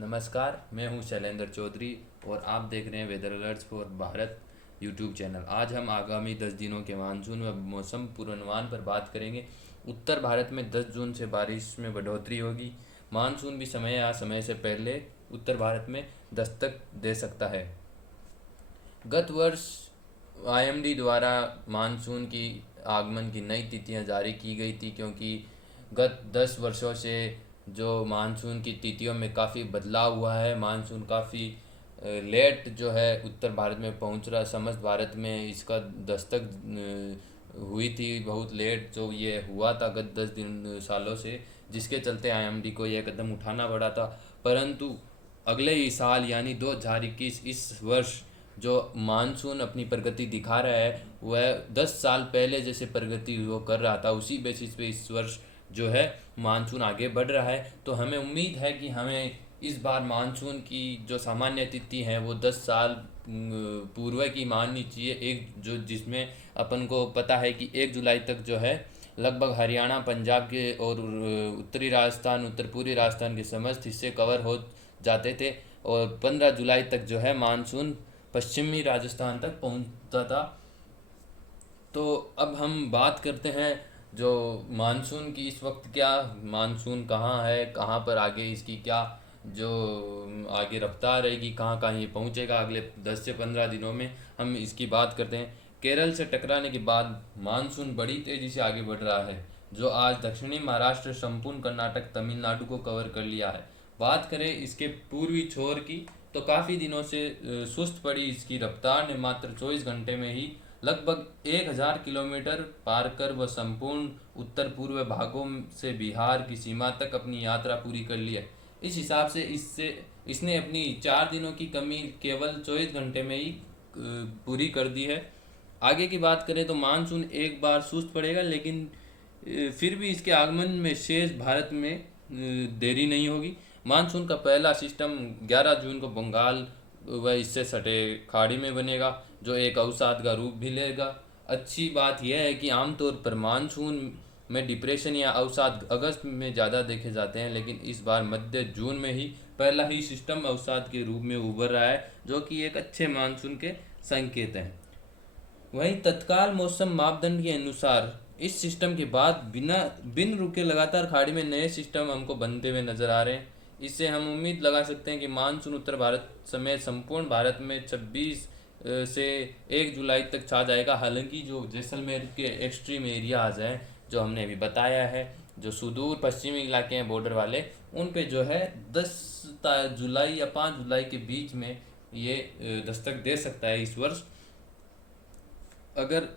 नमस्कार, मैं हूं शैलेंद्र चौधरी और आप देख रहे हैं weather alerts for Bharat YouTube channel. आज हम आगामी 10 दिनों के मानसून व मौसम पूर्वानुमान पर बात करेंगे। उत्तर भारत में 10 जून से बारिश में बढ़ोतरी होगी। मानसून भी समय या समय से पहले उत्तर भारत में दस्तक दे सकता है। गत वर्ष आईएमडी द्वारा मानसून की आगमन की नई तिथियां जारी की गई थी, क्योंकि गत 10 वर्षों से जो मानसून की तिथियों में काफ़ी बदलाव हुआ है। मानसून काफ़ी लेट जो है उत्तर भारत में पहुंच रहा। समस्त भारत में इसका दस्तक हुई थी बहुत लेट, जो ये हुआ था गत 10 सालों से, जिसके चलते आईएमडी को यह कदम उठाना पड़ा था। परंतु अगले ही साल यानी 2021 इस वर्ष जो मानसून अपनी प्रगति दिखा रहा है वह 10 साल पहले जैसे प्रगति वो कर रहा था, उसी बेसिस पे इस वर्ष जो है मानसून आगे बढ़ रहा है। तो हमें उम्मीद है कि हमें इस बार मानसून की जो सामान्य तिथि है वो 10 साल पूर्व की माननी चाहिए। एक जो जिसमें अपन को पता है कि 1 जुलाई तक जो है लगभग हरियाणा, पंजाब के और उत्तरी राजस्थान, उत्तर पूर्वी राजस्थान के समस्त हिस्से कवर हो जाते थे, और 15 जुलाई तक जो है मानसून पश्चिमी राजस्थान तक पहुंचता था। तो अब हम बात करते हैं जो मानसून की इस वक्त क्या मानसून कहाँ है, कहाँ पर आगे इसकी क्या जो आगे रफ्तार रहेगी, कहाँ कहाँ ये पहुँचेगा अगले 10 से 15 दिनों में, हम इसकी बात करते हैं। केरल से टकराने के बाद मानसून बड़ी तेज़ी से आगे बढ़ रहा है, जो आज दक्षिणी महाराष्ट्र, संपूर्ण कर्नाटक, तमिलनाडु को कवर कर लिया है। बात करें इसके पूर्वी छोर की, तो काफ़ी दिनों से सुस्त पड़ी इसकी रफ्तार ने मात्र 24 घंटे में ही लगभग 1000 किलोमीटर पार कर वह संपूर्ण उत्तर पूर्व भागों से बिहार की सीमा तक अपनी यात्रा पूरी कर ली है। इस हिसाब से इसने अपनी 4 दिनों की कमी केवल 24 घंटे में ही पूरी कर दी है। आगे की बात करें तो मानसून एक बार सुस्त पड़ेगा, लेकिन फिर भी इसके आगमन में शेष भारत में देरी नहीं होगी। मानसून का पहला सिस्टम 11 जून को बंगाल व इससे सटे खाड़ी में बनेगा, जो एक अवसाद का रूप भी लेगा। अच्छी बात यह है कि आमतौर पर मानसून में डिप्रेशन या अवसाद अगस्त में ज़्यादा देखे जाते हैं, लेकिन इस बार मध्य जून में ही पहला ही सिस्टम अवसाद के रूप में उभर रहा है, जो कि एक अच्छे मानसून के संकेत हैं। वहीं तत्काल मौसम मापदंड के अनुसार इस सिस्टम के बाद बिन रुके लगातार खाड़ी में नए सिस्टम हमको बनते हुए नजर आ रहे हैं। इससे हम उम्मीद लगा सकते हैं कि मानसून उत्तर भारत समेत संपूर्ण भारत में 26 से 1 जुलाई तक छा जाएगा। हालांकि जो जैसलमेर के एक्सट्रीम एरियाज हैं जो हमने अभी बताया है, जो सुदूर पश्चिमी इलाके हैं बॉर्डर वाले, उन पे जो है 10 जुलाई या 5 जुलाई के बीच में ये दस्तक दे सकता है इस वर्ष। अगर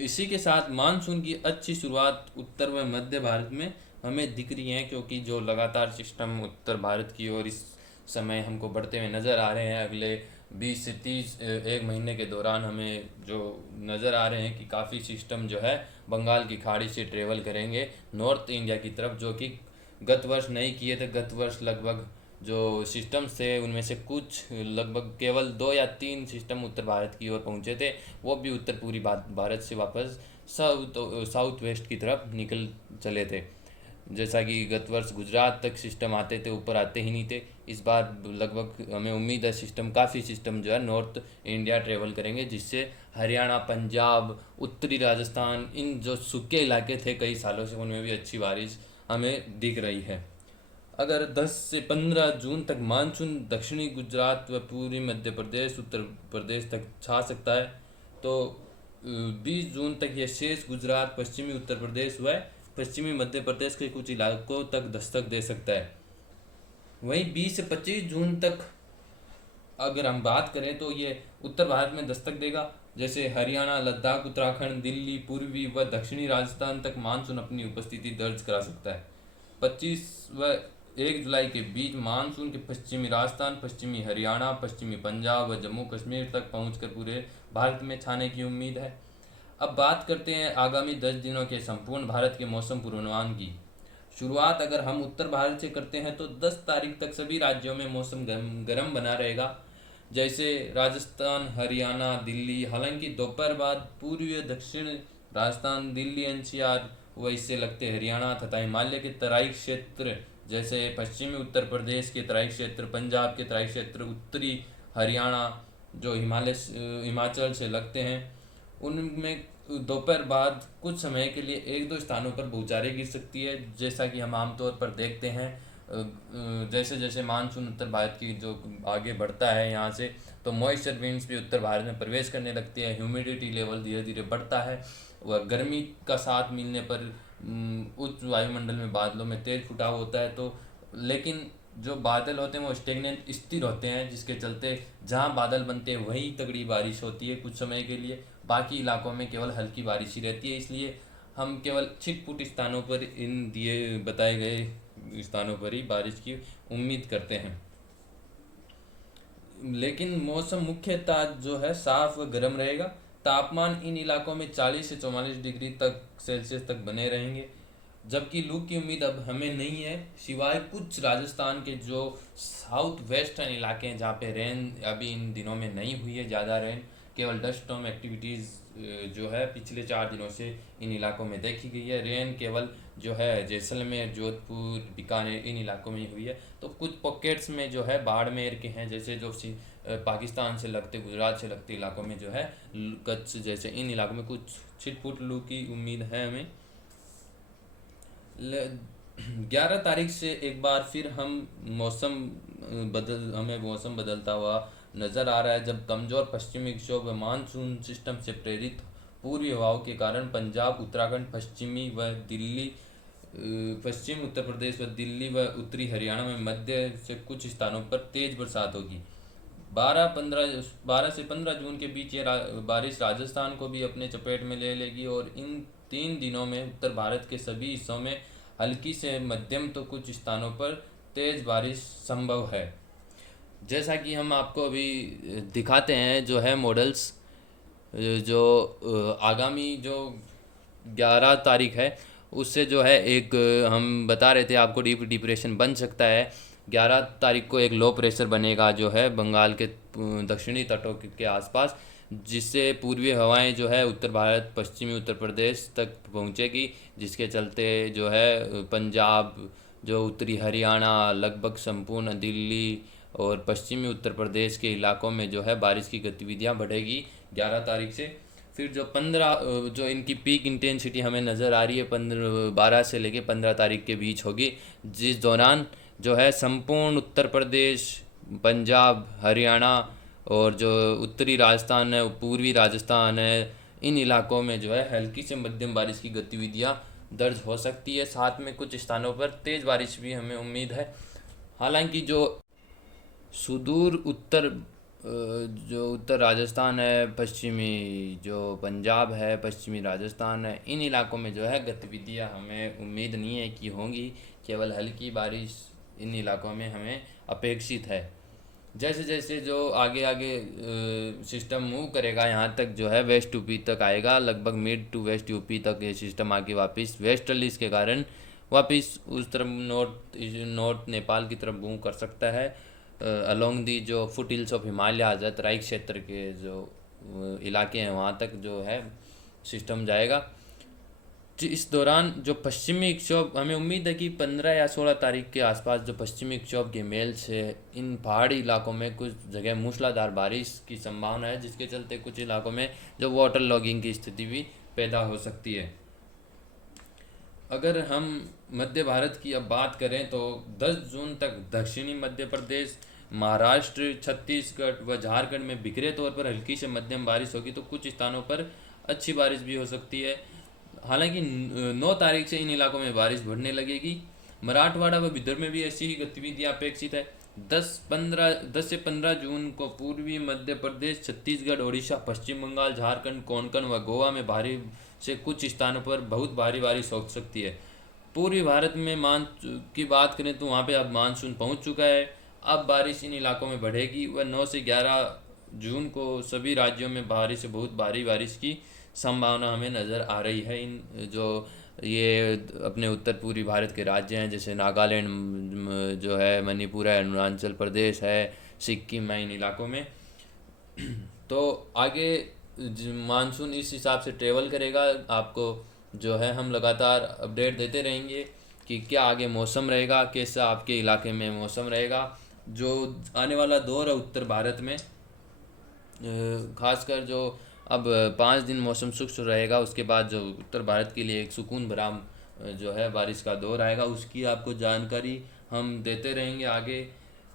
इसी के साथ मानसून की अच्छी शुरुआत उत्तर व मध्य भारत में हमें दिख रही है, क्योंकि जो लगातार सिस्टम उत्तर भारत की ओर इस समय हमको बढ़ते हुए नज़र आ रहे हैं। अगले 20 से 30 एक महीने के दौरान हमें जो नज़र आ रहे हैं कि काफ़ी सिस्टम जो है बंगाल की खाड़ी से ट्रेवल करेंगे नॉर्थ इंडिया की तरफ, जो कि गत वर्ष नहीं किए थे। गत वर्ष लगभग जो सिस्टम्स थे उनमें से कुछ लगभग केवल 2 या 3 सिस्टम उत्तर भारत की ओर पहुंचे थे, वो भी उत्तर पूर्वी भारत से वापस साउथ वेस्ट की तरफ निकल चले थे। जैसा कि गत वर्ष गुजरात तक सिस्टम आते थे, ऊपर आते ही नहीं थे। इस बार लगभग हमें उम्मीद है काफ़ी सिस्टम जो है नॉर्थ इंडिया ट्रेवल करेंगे, जिससे हरियाणा, पंजाब, उत्तरी राजस्थान, इन जो सूखे इलाके थे कई सालों से, उनमें भी अच्छी बारिश हमें दिख रही है। अगर 10 से 15 जून तक मानसून दक्षिणी गुजरात व पूर्वी मध्य प्रदेश, उत्तर प्रदेश तक छा सकता है, तो 20 जून तक यह शेष गुजरात, पश्चिमी उत्तर प्रदेश व पश्चिमी मध्य प्रदेश के कुछ इलाकों तक दस्तक दे सकता है। वहीं 20 से 25 जून तक अगर हम बात करें तो ये उत्तर भारत में दस्तक देगा। जैसे हरियाणा, लद्दाख, उत्तराखंड, दिल्ली, पूर्वी व दक्षिणी राजस्थान तक मानसून अपनी उपस्थिति दर्ज करा सकता है। 25 व 1 जुलाई के बीच मानसून के पश्चिमी राजस्थान, पश्चिमी हरियाणा, पश्चिमी पंजाब व जम्मू कश्मीर तक पहुंचकर पूरे भारत में छाने की उम्मीद है। अब बात करते हैं आगामी 10 दिनों के संपूर्ण भारत के मौसम पूर्वानुमान की। शुरुआत अगर हम उत्तर भारत से करते हैं तो 10 तारीख तक सभी राज्यों में मौसम गर्म बना रहेगा। जैसे राजस्थान, हरियाणा, दिल्ली, हालांकि दोपहर बाद पूर्वी दक्षिण राजस्थान, दिल्ली, एनसीआर व इससे लगते हरियाणा तथा हिमालय के तराई क्षेत्र जैसे पश्चिमी उत्तर प्रदेश के तराई क्षेत्र, पंजाब के तराई क्षेत्र, उत्तरी हरियाणा जो हिमाचल से लगते हैं, उनमें दोपहर बाद कुछ समय के लिए एक दो स्थानों पर बौछारें गिर सकती है। जैसा कि हम आमतौर पर देखते हैं, जैसे जैसे मानसून उत्तर भारत की जो आगे बढ़ता है यहाँ से, तो मॉइस्चर विंड्स भी उत्तर भारत में प्रवेश करने लगती है, ह्यूमिडिटी लेवल धीरे धीरे बढ़ता है, वह गर्मी का साथ मिलने पर उच्च वायुमंडल में बादलों में तेज फुटाव होता है। तो लेकिन जो बादल होते हैं वो स्टेगनेंट स्थिर होते हैं, जिसके चलते जहाँ बादल बनते हैं वहीं तगड़ी बारिश होती है कुछ समय के लिए, बाकी इलाकों में केवल हल्की बारिश ही रहती है। इसलिए हम केवल छिटपुट स्थानों पर इन दिए बताए गए स्थानों पर ही बारिश की उम्मीद करते हैं। लेकिन मौसम मुख्यतः जो है साफ व गर्म रहेगा। तापमान इन इलाकों में 40 से 44 डिग्री तक सेल्सियस तक बने रहेंगे, जबकि लू की उम्मीद अब हमें नहीं है, सिवाय कुछ राजस्थान के जो साउथ वेस्टर्न इलाके हैं जहाँ पे रेन अभी इन दिनों में नहीं हुई है ज़्यादा रेन, केवल डस्ट स्टॉर्म एक्टिविटीज़ जो है पिछले 4 दिनों से इन इलाकों में देखी गई है। रेन केवल जो है जैसलमेर, जोधपुर, बीकानेर इन इलाकों में ही हुई है। तो कुछ पॉकेट्स में जो है बाड़मेर के हैं, जैसे जो पाकिस्तान से लगते, गुजरात से लगते इलाकों में जो है, कच्छ जैसे इन इलाकों में कुछ छिटपुट लू की उम्मीद है हमें। 11 तारीख से एक बार फिर हमें मौसम बदलता हुआ नज़र आ रहा है, जब कमज़ोर पश्चिमी विक्षोभ व मानसून सिस्टम से प्रेरित पूर्वी हवाओं के कारण पंजाब, उत्तराखंड, पश्चिम उत्तर प्रदेश व दिल्ली व उत्तरी हरियाणा में मध्य से कुछ स्थानों पर तेज बरसात होगी। 12 से 15 जून के बीच ये बारिश राजस्थान को भी अपने चपेट में ले लेगी, और इन 3 दिनों में उत्तर भारत के सभी हिस्सों में हल्की से मध्यम तो कुछ स्थानों पर तेज बारिश संभव है। जैसा कि हम आपको अभी दिखाते हैं जो है मॉडल्स, जो आगामी जो 11 तारीख है उससे जो है एक हम बता रहे थे आपको डीप डिप्रेशन बन सकता है। 11 तारीख को एक लो प्रेशर बनेगा जो है बंगाल के दक्षिणी तटों के आसपास, जिससे पूर्वी हवाएं जो है उत्तर भारत, पश्चिमी उत्तर प्रदेश तक पहुंचेगी, जिसके चलते जो है पंजाब, जो उत्तरी हरियाणा, लगभग संपूर्ण दिल्ली और पश्चिमी उत्तर प्रदेश के इलाकों में जो है बारिश की गतिविधियां बढ़ेगी 11 तारीख से। फिर जो 15 जो इनकी पीक इंटेंसिटी हमें नज़र आ रही है 12 से लेके 15 तारीख के बीच होगी, जिस दौरान जो है संपूर्ण उत्तर प्रदेश, पंजाब, हरियाणा और जो उत्तरी राजस्थान है, पूर्वी राजस्थान है, इन इलाकों में जो है हल्की से मध्यम बारिश की गतिविधियां दर्ज हो सकती है। साथ में कुछ स्थानों पर तेज़ बारिश भी हमें उम्मीद है। हालांकि जो सुदूर जो उत्तर राजस्थान है, पश्चिमी जो पंजाब है, पश्चिमी राजस्थान है, इन इलाकों में जो है गतिविधियां हमें उम्मीद नहीं है कि होंगी, केवल हल्की बारिश इन इलाकों में हमें अपेक्षित है। जैसे जैसे जो आगे आगे सिस्टम मूव करेगा यहाँ तक जो है वेस्ट यूपी तक आएगा, लगभग मिड टू वेस्ट यूपी तक ये सिस्टम आके वापस वेस्टर्लीज के कारण वापस उस तरफ नॉर्थ नेपाल की तरफ मूव कर सकता है, अलोंग दी जो फुट हिल्स ऑफ हिमालय, तराई क्षेत्र के जो इलाके हैं वहाँ तक जो है सिस्टम जाएगा। इस दौरान जो पश्चिमी विक्षोभ, हमें उम्मीद है कि 15 या 16 तारीख के आसपास जो पश्चिमी विक्षोभ के मेल से इन पहाड़ी इलाकों में कुछ जगह मूसलाधार बारिश की संभावना है, जिसके चलते कुछ इलाकों में जो वाटर लॉगिंग की स्थिति भी पैदा हो सकती है। अगर हम मध्य भारत की अब बात करें तो 10 जून तक दक्षिणी मध्य प्रदेश, महाराष्ट्र, छत्तीसगढ़ व झारखंड में बिखरे तौर पर हल्की से मध्यम बारिश होगी, तो कुछ स्थानों पर अच्छी बारिश भी हो सकती है। हालांकि 9 तारीख से इन इलाकों में बारिश बढ़ने लगेगी। मराठवाड़ा व विदर्भ में भी ऐसी ही गतिविधियां अपेक्षित है। 10 से 15 जून को पूर्वी मध्य प्रदेश, छत्तीसगढ़, ओडिशा, पश्चिम बंगाल, झारखंड, कोंकण व गोवा में भारी से कुछ स्थानों पर बहुत भारी बारिश हो सकती है। पूर्वी भारत में की बात करें तो वहाँ पे अब मानसून पहुँच चुका है, अब बारिश इन इलाकों में बढ़ेगी। व 9 से 11 जून को सभी राज्यों में भारी से बहुत भारी बारिश की संभावना हमें नज़र आ रही है। इन जो ये अपने उत्तर पूर्वी भारत के राज्य हैं, जैसे नागालैंड जो है, मणिपुर है, अरुणाचल प्रदेश है, सिक्किम है, इन इलाकों में तो आगे मानसून इस हिसाब से ट्रेवल करेगा। आपको जो है हम लगातार अपडेट देते रहेंगे कि क्या आगे मौसम रहेगा, कैसा आपके इलाके में मौसम रहेगा। जो आने वाला दौर है उत्तर भारत में, खासकर जो अब 5 दिन मौसम शुष्क रहेगा, उसके बाद जो उत्तर भारत के लिए एक सुकून भरा जो है बारिश का दौर आएगा, उसकी आपको जानकारी हम देते रहेंगे आगे।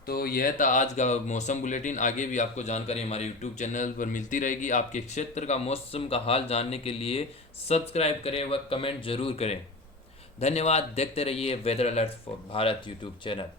तो यह था आज का मौसम बुलेटिन। आगे भी आपको जानकारी हमारे यूट्यूब चैनल पर मिलती रहेगी। आपके क्षेत्र का मौसम का हाल जानने के लिए सब्सक्राइब करें व कमेंट जरूर करें। धन्यवाद। देखते रहिए weather alert for Bharat YouTube channel.